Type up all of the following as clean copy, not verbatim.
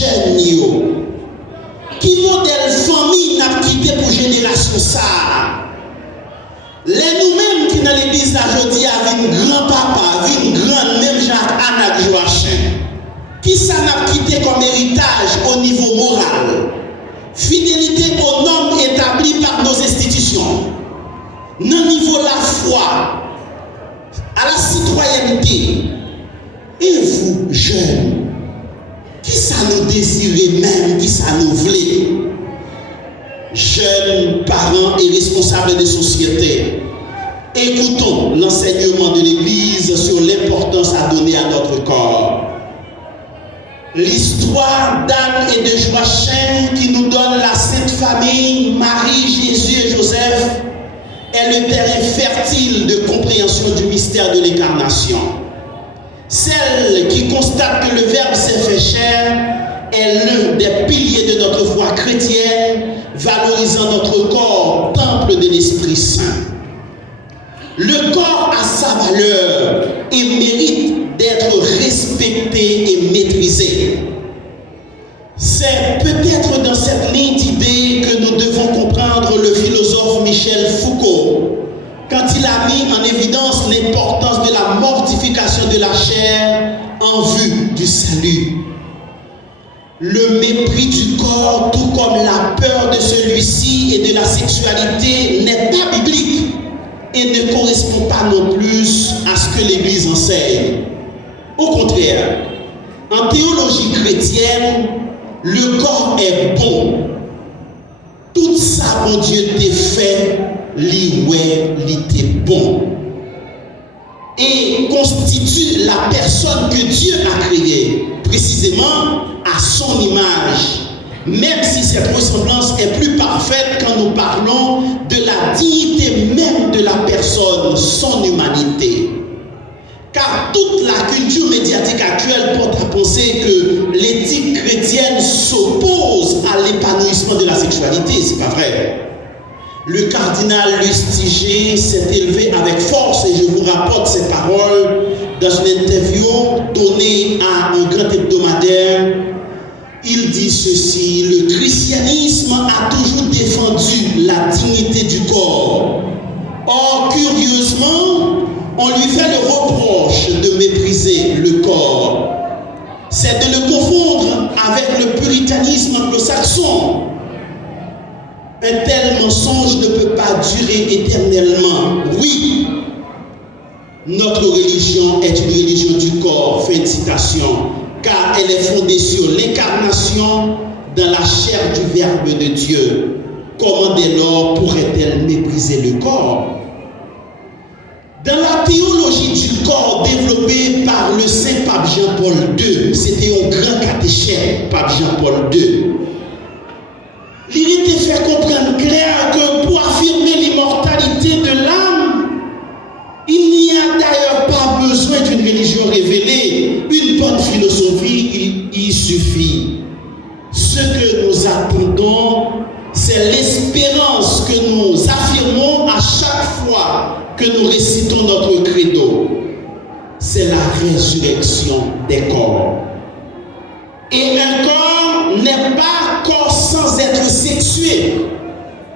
jeunes. Qui modèle famille n'a quitté pour génération ça? Les nous-mêmes qui dans l'église aujourd'hui avec grand-papa, avec grand même Jacques Anak Joachim, qui ça n'a quitté comme héritage au niveau moral? Fidélité aux normes établies par nos institutions, non niveau la foi, à la citoyenneté. Et vous, jeunes, qui ça nous désirait même, qui ça nous voulait? Jeunes, parents et responsables de société, écoutons l'enseignement de l'Église sur l'importance à donner à notre corps. L'histoire d'Anne et de Joachim qui nous donne la Sainte Famille, Marie, Jésus et Joseph, est le terrain fertile de compréhension du mystère de l'incarnation. Celle qui constate que le Verbe s'est fait chair est l'un des piliers de notre foi chrétienne, valorisant notre corps, temple de l'Esprit Saint. Le corps a sa valeur et mérite d'être respecté et maîtrisé. C'est peut-être dans cette ligne d'idées que nous devons comprendre le philosophe Michel Foucault quand il a mis en évidence l'importance de la mortification de la chair en vue du salut. Le mépris du corps, tout comme la peur de celui-ci et de la sexualité, n'est pas biblique et ne correspond pas non plus à ce que l'Église enseigne. Au contraire, en théologie chrétienne, le corps est bon. Tout ça, mon Dieu, t'est fait, l'était bon. Et constitue la personne que Dieu a créée, précisément à son image. Même si cette ressemblance est plus parfaite quand nous parlons de la dignité même de la personne, son humanité. Car toute la culture médiatique actuelle porte à penser que l'éthique chrétienne s'oppose à l'épanouissement de la sexualité. C'est pas vrai. Le cardinal Lustiger s'est élevé avec force, et je vous rapporte ces paroles dans une interview donnée à un grand hebdomadaire. Il dit ceci: le christianisme a toujours défendu la dignité du corps. Or, curieusement, on lui fait le reproche de mépriser le corps. C'est de le confondre avec le puritanisme anglo-saxon. Un tel mensonge ne peut pas durer éternellement. Oui, notre religion est une religion du corps, fin de citation, car elle est fondée sur l'incarnation dans la chair du Verbe de Dieu. Comment dès lors pourrait-elle mépriser le corps? Dans la théologie du corps développée par le saint Pape Jean-Paul II, c'était un grand catéchète, Pape Jean-Paul II, il était fait comprendre clair que pour affirmer l'immortalité de l'âme, il n'y a d'ailleurs pas besoin d'une religion révélée, une bonne philosophie, il suffit. Ce que nous attendons, c'est l'espérance que nous affirmons à chaque fois que nous récitons notre credo. C'est la résurrection des corps. Et un corps n'est pas corps sans être sexué.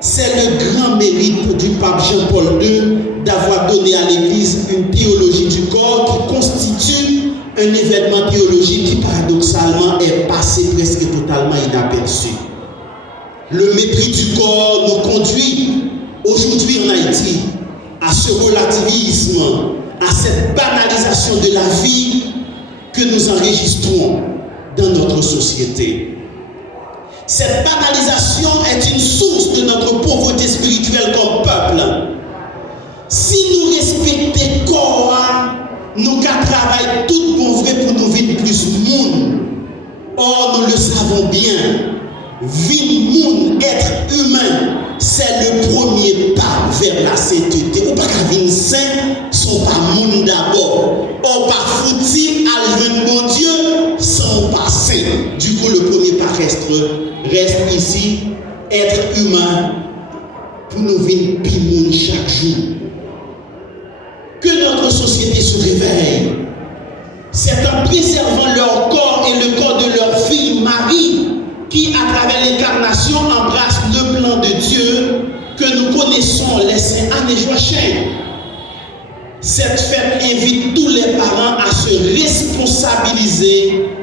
C'est le grand mérite du pape Jean-Paul II d'avoir donné à l'Église une théologie du corps qui constitue un événement théologique qui paradoxalement est passé presque totalement inaperçu. Le mépris du corps nous conduit aujourd'hui en Haïti à ce relativisme, à cette banalisation de la vie que nous enregistrons dans notre société. Cette banalisation est une source de notre pauvreté spirituelle comme peuple. Si nous respectons le corps, nous qu'à travailler tout bon vrai pour nous vivre plus monde. Or, nous le savons bien, vivre monde, être humain, c'est le premier pas vers la sainteté. Ou pas qu'à vivre saint, sont pas monde d'abord. Or, pas foutu à le bon Dieu, sans pas saint. Du coup, le premier pas reste ici, être humain, pour nous vivre plus monde chaque jour. Que notre société se réveille. C'est en préservant leur corps et le corps de leur fille Marie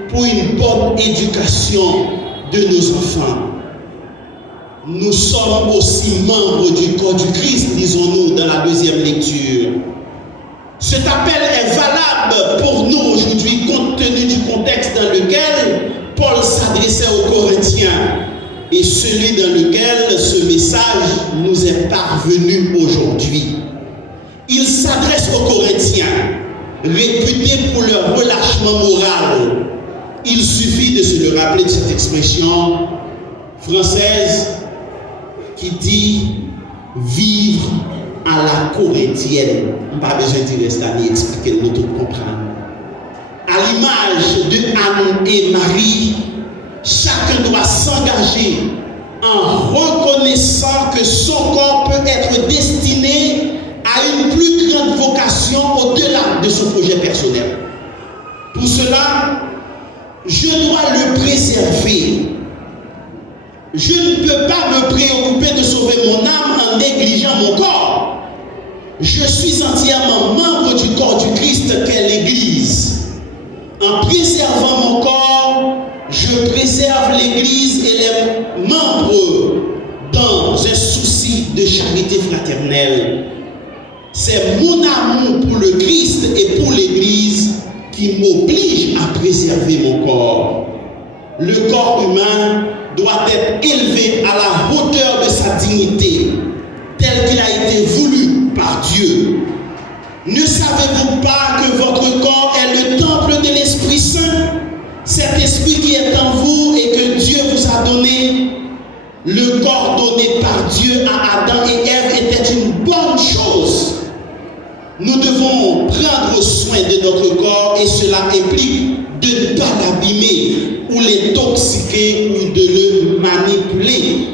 pour une bonne éducation de nos enfants. Nous sommes aussi membres du corps du Christ, disons-nous dans la deuxième lecture. Cet appel est valable pour nous aujourd'hui compte tenu du contexte dans lequel Paul s'adressait aux Corinthiens et celui dans lequel ce message nous est parvenu aujourd'hui. Il s'adresse aux Corinthiens, réputés pour leur relâchement moral. Il suffit de se le rappeler de cette expression française qui dit vivre à la corinthienne. Pas besoin de rester à expliquer, nous tout comprendre. À l'image de Anne et Marie, chacun doit s'engager en reconnaissant que son corps peut être destiné à une plus grande vocation au-delà de son projet personnel. Pour cela, je dois le préserver. Je ne peux pas me préoccuper de sauver mon âme en négligeant mon corps. Je suis entièrement membre du corps du Christ qu'est l'Église. En préservant mon corps, je préserve l'Église et les membres dans un souci de charité fraternelle. C'est mon amour pour le Christ et pour l'Église qui m'oblige à préserver mon corps. Le corps humain doit être élevé à la hauteur de sa dignité, tel qu'il a été voulu par Dieu. Ne savez-vous pas que votre corps est le temple de l'Esprit Saint, cet esprit qui est en vous et que Dieu vous a donné? Le corps donné par Dieu à Adam et Ève était une bonne chose. Nous devons prendre soin de notre corps et cela implique de ne pas l'abîmer ou l'intoxiquer ou de le manipuler.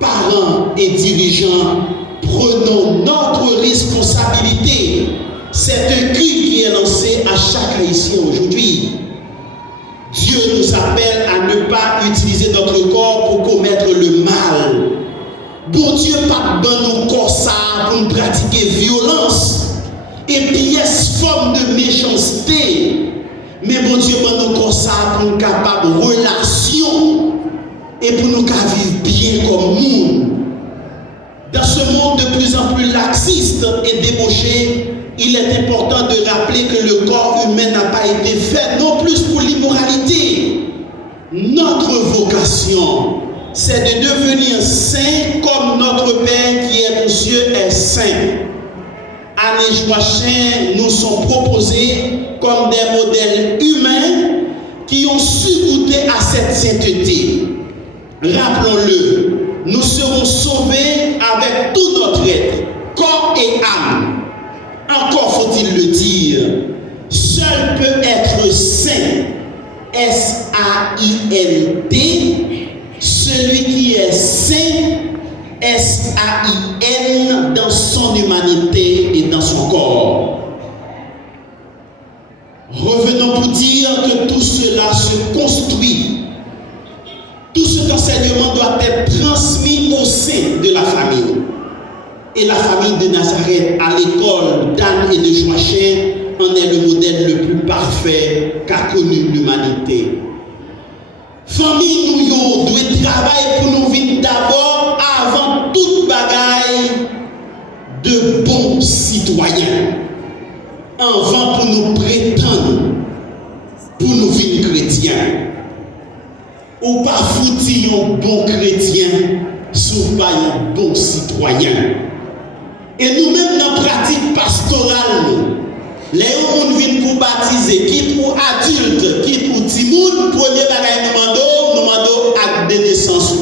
Parents et dirigeants, prenons notre responsabilité. C'est un cri qui est lancé à chaque Haïtien aujourd'hui. Dieu nous appelle à ne pas utiliser notre corps pour commettre le mal. Bon Dieu, pas dans nos corps ça pour nous pratiquer violence et pièces forme de méchanceté. Mais bon Dieu, dans nos corps ça pour nous capables de relation et pour nous vivre bien comme nous. Dans ce monde de plus en plus laxiste et débauché, il est important de rappeler que le corps humain n'a pas été fait non plus pour l'immoralité. Notre vocation, c'est de devenir saint comme notre Père qui est aux cieux est saint. Année prochaine, nous sommes proposés comme des modèles humains qui ont su goûter à cette sainteté. Rappelons-le, nous serons sauvés avec tout notre être, corps et âme. Encore faut-il le dire, seul peut être saint, S-A-I-N-T, celui qui est saint, S-A-I-N, dans son humanité et dans son corps. Revenons pour dire que tout cela se construit. Tout cet enseignement doit être transmis au sein de la famille. Et la famille de Nazareth à l'école d'Anne et de Joachim en est le modèle le plus parfait qu'a connu l'humanité. Famille, nous doit travailler pour nous vivre d'abord avant toute bagaille de bons citoyens. Avant pour nous prétendre, pour nous vivre chrétiens. Ou pas foutir un bon chrétien, sous pas un bon citoyen. Et nous-mêmes, dans la pratique pastorale, les gens viennent pour baptiser, quitte pour adultes, quitte pour timoun, premier bagage nous demandons acte de naissance.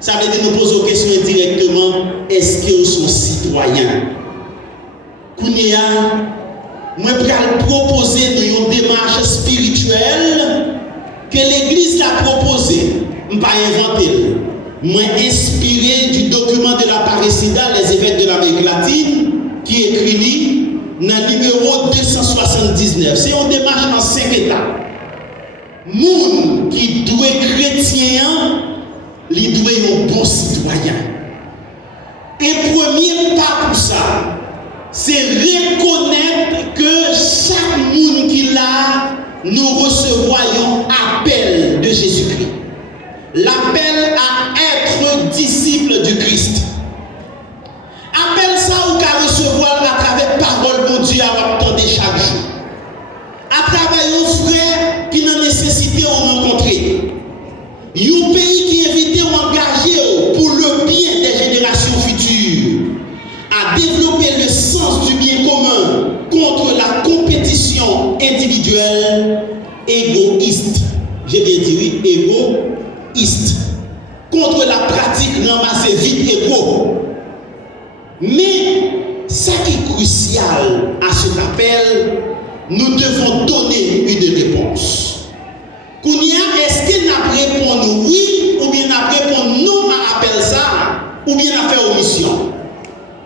Ça veut dire nous poser question indirectement, est-ce qu'ils sont citoyens? Kounia, moi, je vais proposer une démarche spirituelle que l'Église l'a proposée. Je ne vais pas inventer. Moi, inspiré du document de la Parésida, les évêques de l'Amérique latine, qui écrit dans le numéro 279. C'est une démarche en 5 étapes. Moun qui doit être chrétien, il doit être un bon citoyen. Et premier pas pour ça, c'est reconnaître que chaque monde qui a nous recevoyons appel de Jésus-Christ. L'appel à être disciple du Christ. Appel ça ou qu'à recevoir à travers parole mon Dieu à attendre chaque jour. À travers un frère qui n'a nécessité de rencontrer. Un pays qui invite ou engagé pour le bien des générations futures. À développer le sens du bien commun contre la compétition individuelle égoïste. J'ai bien dit oui, égoïste. Contre la pratique ramassée vite égo. Mais ce qui est crucial à cet appel, nous devons donner une réponse. Kounia, est-ce qu'il n'a répondu oui ou bien n'a répondu non à appel ça ou bien à faire omission?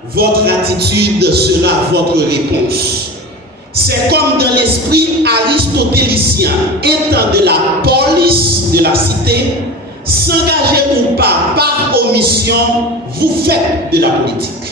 Votre attitude sera votre réponse. C'est comme dans l'esprit aristotélicien, étant de la police de la cité, s'engager ou pas par omission, vous faites de la politique.